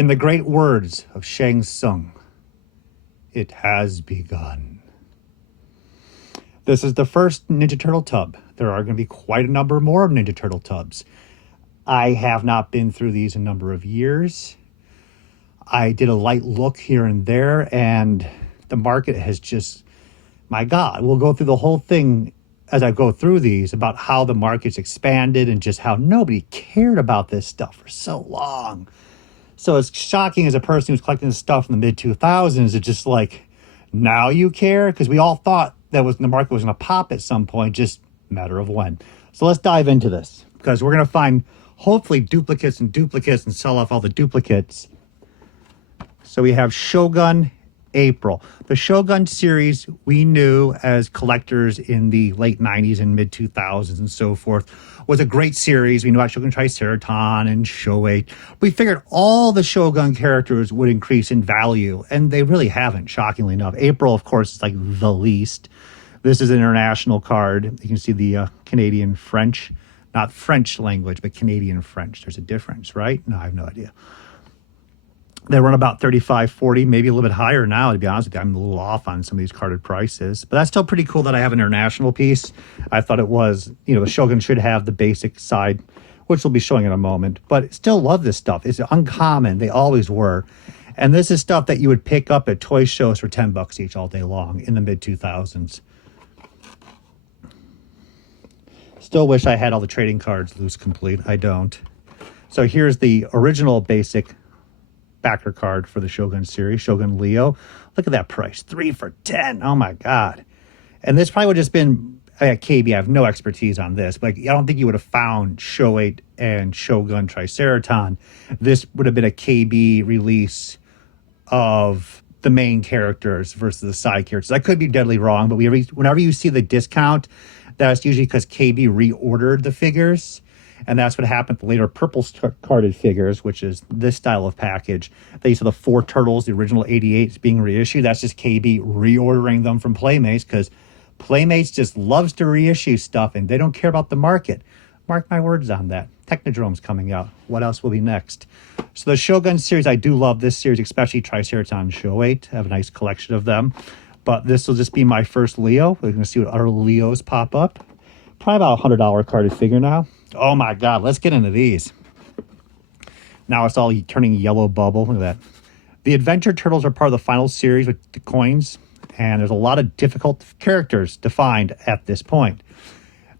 In the great words of Shang Tsung, it has begun. This is the first Ninja Turtle tub. There are going to be quite a number more of Ninja Turtle tubs. I have not been through these a number of years. I did a light look here and there, and the market has just, my God, we'll go through the whole thing as I go through these about how the market's expanded and just how nobody cared about this stuff for so long. So it's shocking as a person who's collecting this stuff in the mid-2000s, it's just like, now you care? Because we all thought that the market was going to pop at some point, just a matter of when. So let's dive into this, because we're going to find hopefully duplicates and sell off all the duplicates. So we have Shogun April. The Shogun series we knew as collectors in the late 90s and mid 2000s and so forth was a great series. We knew about Shogun Triceratops and Shoei. We figured all the Shogun characters would increase in value, and they really haven't, shockingly enough. April, of course, is like the least. This is an international card. You can see the Canadian French, not French language, but Canadian French. There's a difference, right? No, I have no idea. They run about 35, 40, maybe a little bit higher now, to be honest with you. I'm a little off on some of these carded prices. But that's still pretty cool that I have an international piece. I thought it was, the Shogun should have the basic side, which we'll be showing in a moment. But still love this stuff. It's uncommon. They always were. And this is stuff that you would pick up at toy shows for $10 each all day long in the mid-2000s. Still wish I had all the trading cards loose complete. I don't. So here's the original basic backer card for the Shogun series, Shogun Leo. Look at that price, 3 for $10. Oh my God. And this probably would have just been at KB. I have no expertise on this, but I don't think you would have found Shoei and Shogun Triceratops. This would have been a KB release of the main characters versus the side characters. I could be deadly wrong, but whenever you see the discount, that's usually because KB reordered the figures. And that's what happened with the later purple carded figures, which is this style of package. They saw the 4 Turtles, the original 88s being reissued. That's just KB reordering them from Playmates, because Playmates just loves to reissue stuff and they don't care about the market. Mark my words on that. Technodrome's coming out. What else will be next? So the Shogun series, I do love this series, especially Triceratops and Shoei. I have a nice collection of them. But this will just be my first Leo. We're going to see what other Leos pop up. Probably about a $100 carded figure now. Oh my God, let's get into these. Now it's all turning yellow bubble. Look at that. The Adventure Turtles are part of the final series with the coins, and there's a lot of difficult characters to find at this point.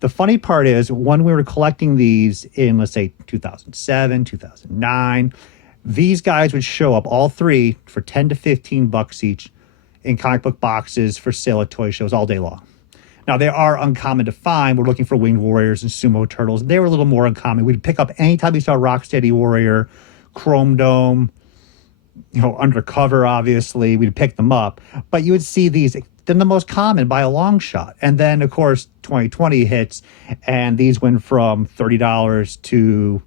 The funny part is, when we were collecting these in, let's say, 2007, 2009, these guys would show up, all three, for 10 to 15 bucks each in comic book boxes for sale at toy shows all day long. Now, they are uncommon to find. We're looking for Winged Warriors and Sumo Turtles. They were a little more uncommon. We'd pick up anytime we saw Rocksteady Warrior, Chrome Dome, Undercover, obviously. We'd pick them up. But you would see these, they're the most common by a long shot. And then, of course, 2020 hits, and these went from $30 to,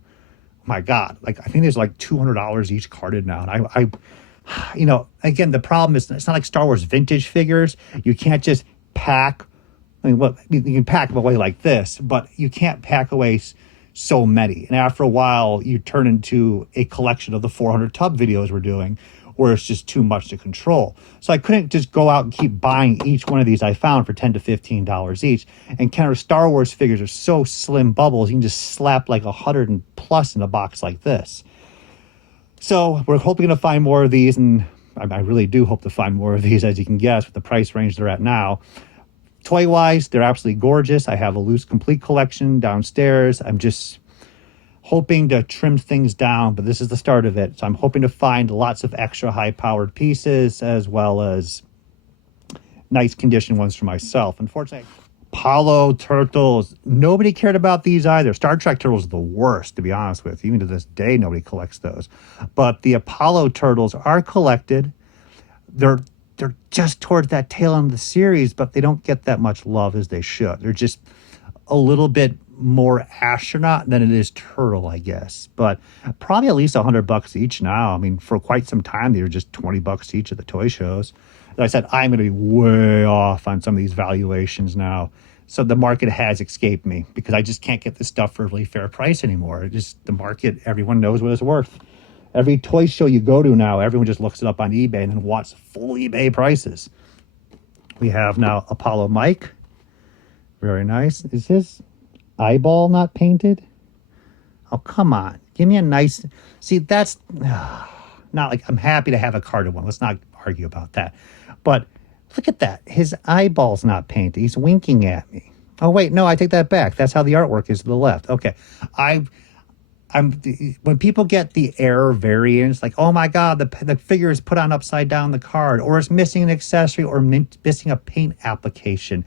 my God, I think there's like $200 each carded now. And again, the problem is it's not like Star Wars vintage figures. You can't just pack. You can pack them away like this, but you can't pack away so many. And after a while, you turn into a collection of the 400 tub videos we're doing, where it's just too much to control. So I couldn't just go out and keep buying each one of these I found for $10 to $15 each. And counter Star Wars figures are so slim bubbles, you can just slap like 100 and plus in a box like this. So we're hoping to find more of these, and I really do hope to find more of these, as you can guess, with the price range they're at now. Toy-wise, they're absolutely gorgeous. I have a loose complete collection downstairs. I'm just hoping to trim things down, but this is the start of it. So I'm hoping to find lots of extra high-powered pieces, as well as nice condition ones for myself. Unfortunately, Apollo Turtles, nobody cared about these either. Star Trek Turtles are the worst, to be honest with you. Even to this day, nobody collects those. But the Apollo Turtles are collected. They're just towards that tail end of the series, but they don't get that much love as they should. They're just a little bit more astronaut than it is turtle, I guess. But probably at least $100 each now. I mean, for quite some time, they were just $20 each at the toy shows. As I said, I'm going to be way off on some of these valuations now. So the market has escaped me, because I just can't get this stuff for a really fair price anymore. The market, everyone knows what it's worth. Every toy show you go to now, everyone just looks it up on eBay and then wants full eBay prices. We have now Apollo Mike. Very nice. Is his eyeball not painted? Oh, come on. Give me a nice... See, that's... not like... I'm happy to have a carded one. Let's not argue about that. But look at that. His eyeball's not painted. He's winking at me. Oh, wait. No, I take that back. That's how the artwork is to the left. Okay. When people get the error variants, like, oh my God, the figure is put on upside down the card, or it's missing an accessory, or missing a paint application.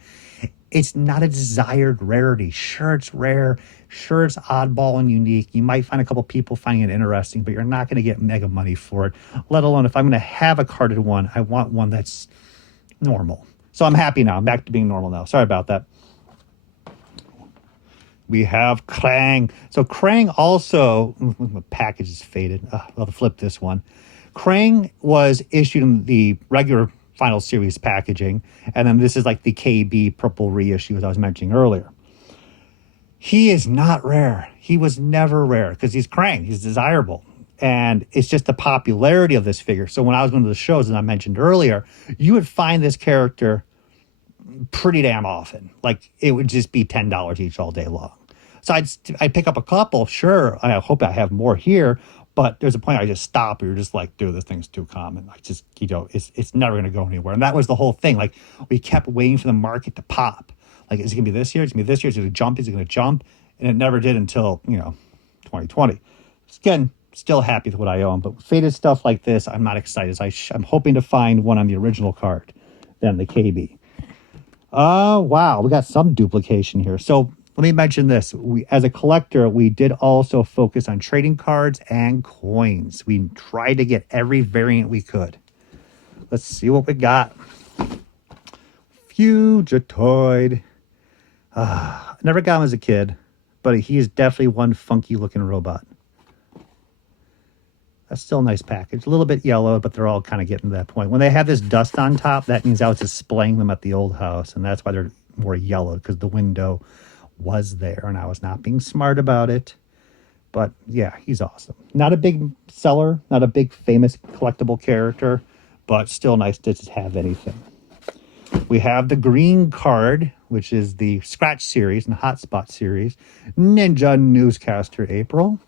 It's not a desired rarity. Sure, it's rare. Sure, it's oddball and unique. You might find a couple people finding it interesting, but you're not going to get mega money for it. Let alone if I'm going to have a carded one, I want one that's normal. So I'm happy now. I'm back to being normal now. Sorry about that. We have Crang. So Crang also, the package is faded. I'll have to flip this one. Crang was issued in the regular Final Series packaging, and then this is like the KB purple reissue, as I was mentioning earlier. He is not rare. He was never rare because he's Crang. He's desirable. And it's just the popularity of this figure. So when I was going to the shows, as I mentioned earlier, you would find this character pretty damn often. Like, it would just be $10 each all day long. So I'd pick up a couple, sure. I hope I have more here, but there's a point I just stop. You're just like, dude, this thing's too common. I just, it's never going to go anywhere. And that was the whole thing. Like, we kept waiting for the market to pop. Like, is it going to be this year? Is it going to be this year? Is it going to jump? Is it going to jump? And it never did until, 2020. Again, still happy with what I own, but faded stuff like this, I'm not excited. I'm hoping to find one on the original card than the KB. Wow, we got some duplication here. So let me mention this. As a collector, we did also focus on trading cards and coins. We tried to get every variant we could. Let's see what we got. Fugitoid. Never got him as a kid, but he is definitely one funky looking robot. That's still a nice package. A little bit yellow, but they're all kind of getting to that point. When they have this dust on top, that means I was displaying them at the old house, and that's why they're more yellow, because the window was there, and I was not being smart about it. But yeah, he's awesome. Not a big seller, not a big famous collectible character, but still nice to just have anything. We have the green card, which is the Scratch series and Hotspot series. Ninja Newscaster April.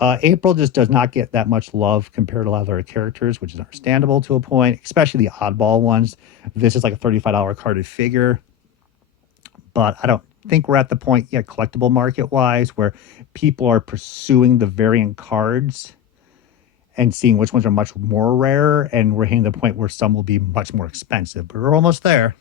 April just does not get that much love compared to a lot of other characters, which is understandable to a point, especially the oddball ones. This is like a $35 carded figure. But I don't think we're at the point yet, collectible market-wise, where people are pursuing the variant cards and seeing which ones are much more rare, and we're hitting the point where some will be much more expensive. But we're almost there.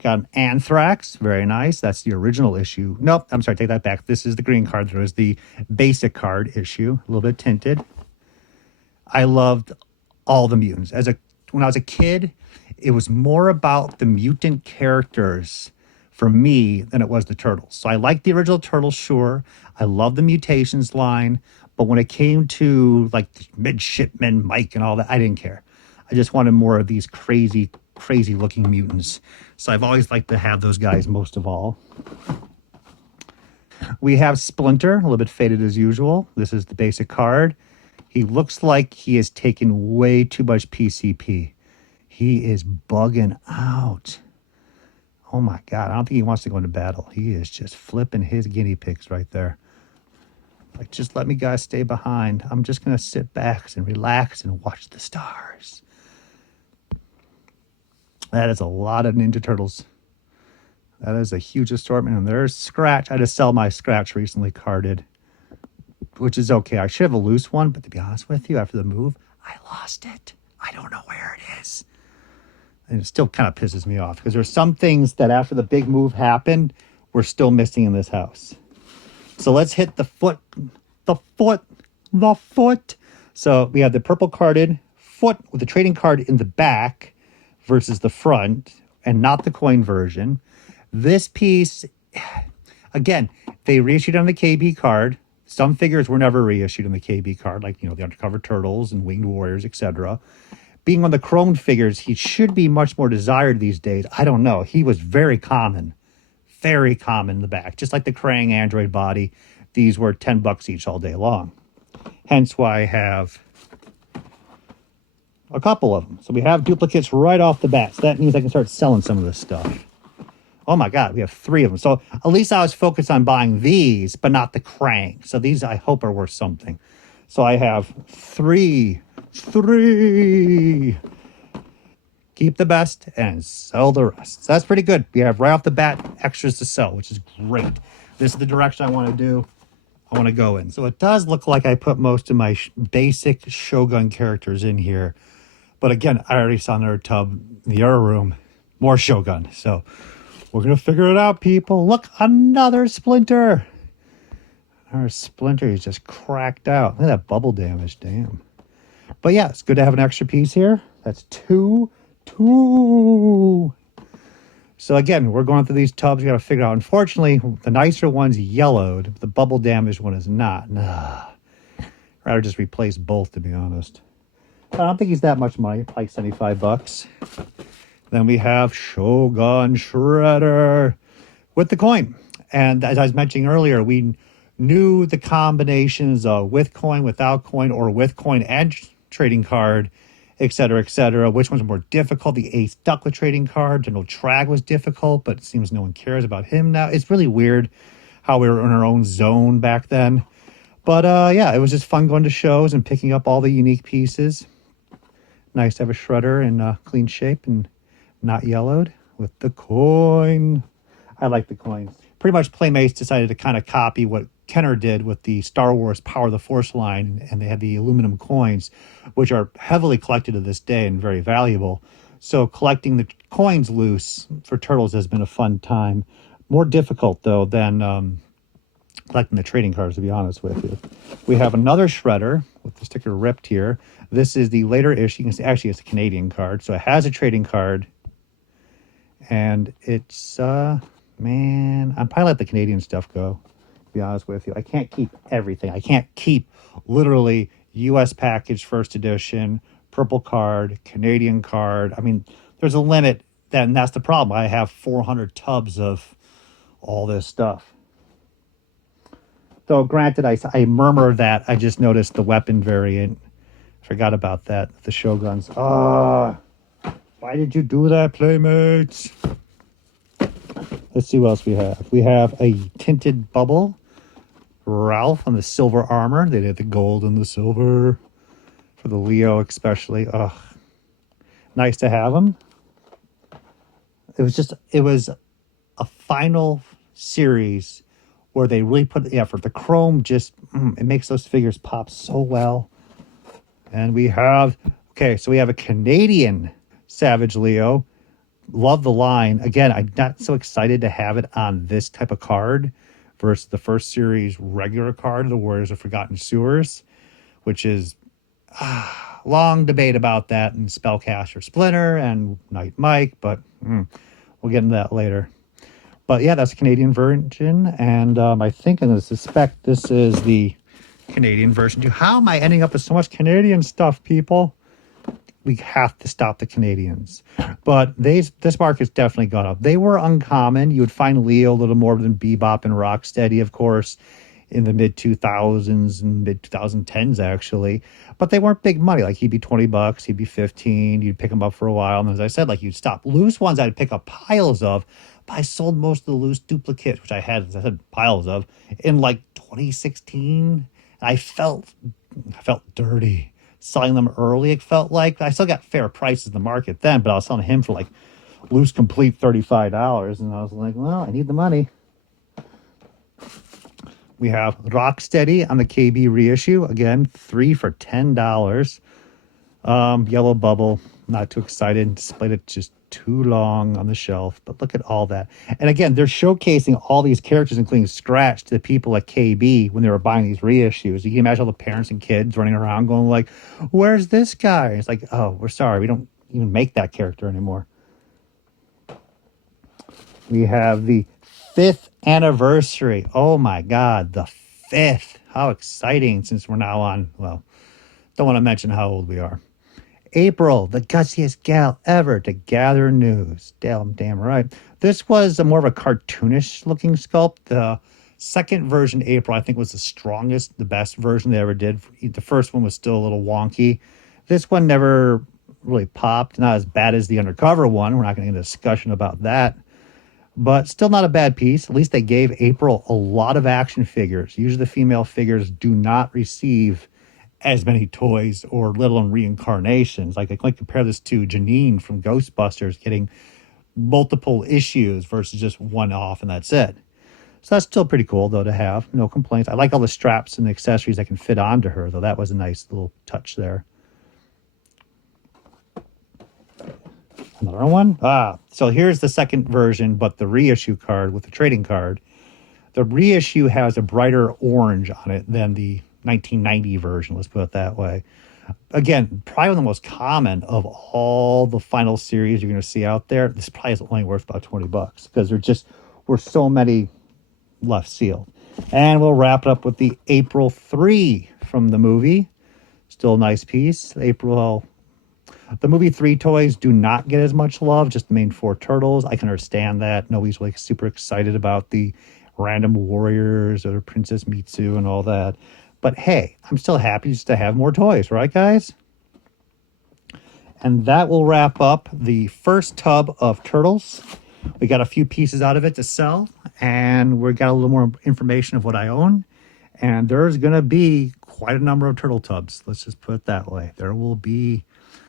Got an Anthrax, very nice. That's the original issue. Nope, I'm sorry, take that back. This is the green card. There is the basic card issue, a little bit tinted. I loved all the mutants. When I was a kid, it was more about the mutant characters for me than it was the turtles. So I liked the original turtles, sure. I love the mutations line, but when it came to like the midshipman Mike and all that, I didn't care. I just wanted more of these crazy looking mutants. So I've always liked to have those guys most of all. We have Splinter, a little bit faded as usual. This is the basic card. He looks like he has taken way too much PCP. He is bugging out. Oh my God, I don't think he wants to go into battle. He is just flipping his guinea pigs right there. Like, just let me guys stay behind. I'm just going to sit back and relax and watch the stars. That is a lot of Ninja Turtles. That is a huge assortment. And there's Scratch. I had to sell my Scratch recently carded, which is okay. I should have a loose one, but to be honest with you, after the move, I lost it. I don't know where it is. And it still kind of pisses me off because there's some things that after the big move happened, we're still missing in this house. So let's hit the foot. So we have the purple carded foot with the trading card in the back versus the front, and not the coin version. This piece, again, they reissued on the KB card. Some figures were never reissued on the KB card, like, the Undercover Turtles and Winged Warriors, etc. Being on the Crone figures, he should be much more desired these days. I don't know. He was very common in the back. Just like the Crang Android body, these were $10 each all day long. Hence why I have a couple of them. So we have duplicates right off the bat. So that means I can start selling some of this stuff. Oh my God, we have 3 of them. So at least I was focused on buying these, but not the Crang. So these I hope are worth something. So I have 3. Keep the best and sell the rest. So that's pretty good. We have right off the bat extras to sell, which is great. This is the direction I want to do. I want to go in. So it does look like I put most of my basic Shogun characters in here. But again, I already saw another tub in the other room. More Shogun. So we're going to figure it out, people. Look, another Splinter. Our Splinter is just cracked out. Look at that bubble damage. Damn. But yeah, it's good to have an extra piece here. That's 2. So again, we're going through these tubs. We got to figure out. Unfortunately, the nicer one's yellowed. The bubble damaged one is not. Nah. Rather just replace both, to be honest. I don't think he's that much money. Like $75. Then we have Shogun Shredder with the coin. And as I was mentioning earlier, we knew the combinations of with coin, without coin, or with coin and trading card, etc., which ones are more difficult. The Ace stuck with trading card. General Trag was difficult, but it seems no one cares about him now. It's really weird how we were in our own zone back then. But yeah, it was just fun going to shows and picking up all the unique pieces. Nice to have a Shredder in clean shape and not yellowed with the coin. I like the coins. Pretty much Playmates decided to kind of copy what Kenner did with the Star Wars Power of the Force line, and they had the aluminum coins, which are heavily collected to this day and very valuable. So collecting the coins loose for Turtles has been a fun time. More difficult, though, than collecting the trading cards, to be honest with you. We have another Shredder with the sticker ripped here. This is the later issue. You can see, actually, it's a Canadian card, so it has a trading card. And it's, man, I'd probably let the Canadian stuff go, to be honest with you. I can't keep everything. I can't keep literally U.S. package first edition, purple card, Canadian card. I mean, there's a limit, and that's the problem. I have 400 tubs of all this stuff. Though, granted, I murmur that. I just noticed the weapon variant. Forgot about that. The Shoguns. Ah, why did you do that, Playmates? Let's see what else we have. We have a tinted bubble. Ralph on the silver armor. They did the gold and the silver. For the Leo especially. Ugh. Nice to have him. It was a final series where they really put the effort. The chrome just, it makes those figures pop so well. And we have, so we have a Canadian Savage Leo. Love the line. Again, I'm not so excited to have it on this type of card versus the first series regular card, the Warriors of Forgotten Sewers, which is long debate about that in Spellcaster Splinter and Knight Mike, but we'll get into that later. But yeah, that's a Canadian version, and I think and I suspect this is the Canadian version too. How am I ending up with so much Canadian stuff, people? We have to stop the Canadians. But this market's definitely gone up. They were uncommon. You would find Leo a little more than Bebop and Rocksteady, of course, in the mid-2000s and mid-2010s, actually. But they weren't big money. Like, he'd be $20, he'd be $15. You'd pick them up for a while. And as I said, like, you'd stop. Loose ones I'd pick up piles of. But I sold most of the loose duplicates, which I had, as I said, piles of, in, like, 2016. And I felt dirty selling them early. It felt like I still got fair prices in the market then, but I was selling him for like loose complete $35, and I was like, well, I need the money. We have Rocksteady on the KB reissue, again, 3 for $10. Yellow bubble, not too excited. Displayed it just too long on the shelf, but look at all that. And again, they're showcasing all these characters, including Scratch, to the people at KB when they were buying these reissues. You can imagine all the parents and kids running around going like, where's this guy? It's like, oh, we're sorry, we don't even make that character anymore. We have the 5th anniversary. Oh my God, the 5th. How exciting, since we're now on, well, don't want to mention how old we are. April, the gutsiest gal ever to gather news. Damn right. This was a more of a cartoonish looking sculpt. The Second version, April, I think was the strongest, the best version they ever did. The first one was still a little wonky. This one never really popped. Not as bad as the undercover one. We're not going to get a discussion about that. But still not a bad piece. At least they gave April a lot of action figures. Usually the female figures do not receive as many toys or little in reincarnations. Like I can compare this to Janine from Ghostbusters getting multiple issues versus just one off and that's it. So that's still pretty cool though to have. No complaints. I like all the straps and the accessories that can fit onto her though. That was a nice little touch there. Another one. So here's the second version, but the reissue card with the trading card. The reissue has a brighter orange on it than the 1990 version. Let's put it that way. Again, probably one of the most common of all the final series you're going to see out there. This probably is only worth about $20 because there just were so many left sealed. And we'll wrap it up with the April 3 from the movie. Still a nice piece. April. The movie 3 toys do not get as much love, just the main 4 turtles. I can understand that. Nobody's like super excited about the random warriors or Princess Mitsu and all that. But hey, I'm still happy just to have more toys, right, guys? And that will wrap up the first tub of turtles. We got a few pieces out of it to sell, and we got a little more information of what I own. And there's going to be quite a number of turtle tubs. Let's just put it that way. There will be